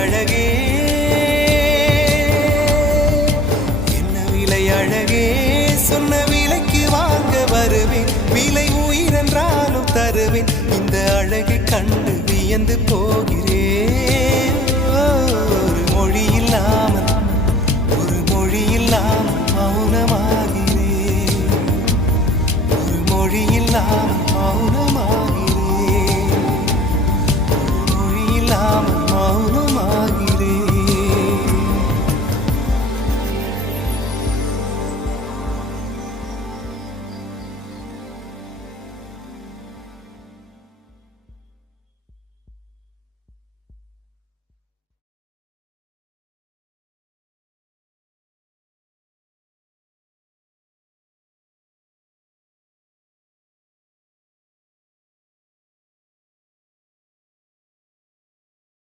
அழகே என்ன விலை அழகே சொன்ன விலைக்கு வாங்க வருவேன் விலை உயிரென்றாலும் தருவேன் இந்த அழகை கண்டு வியந்து போக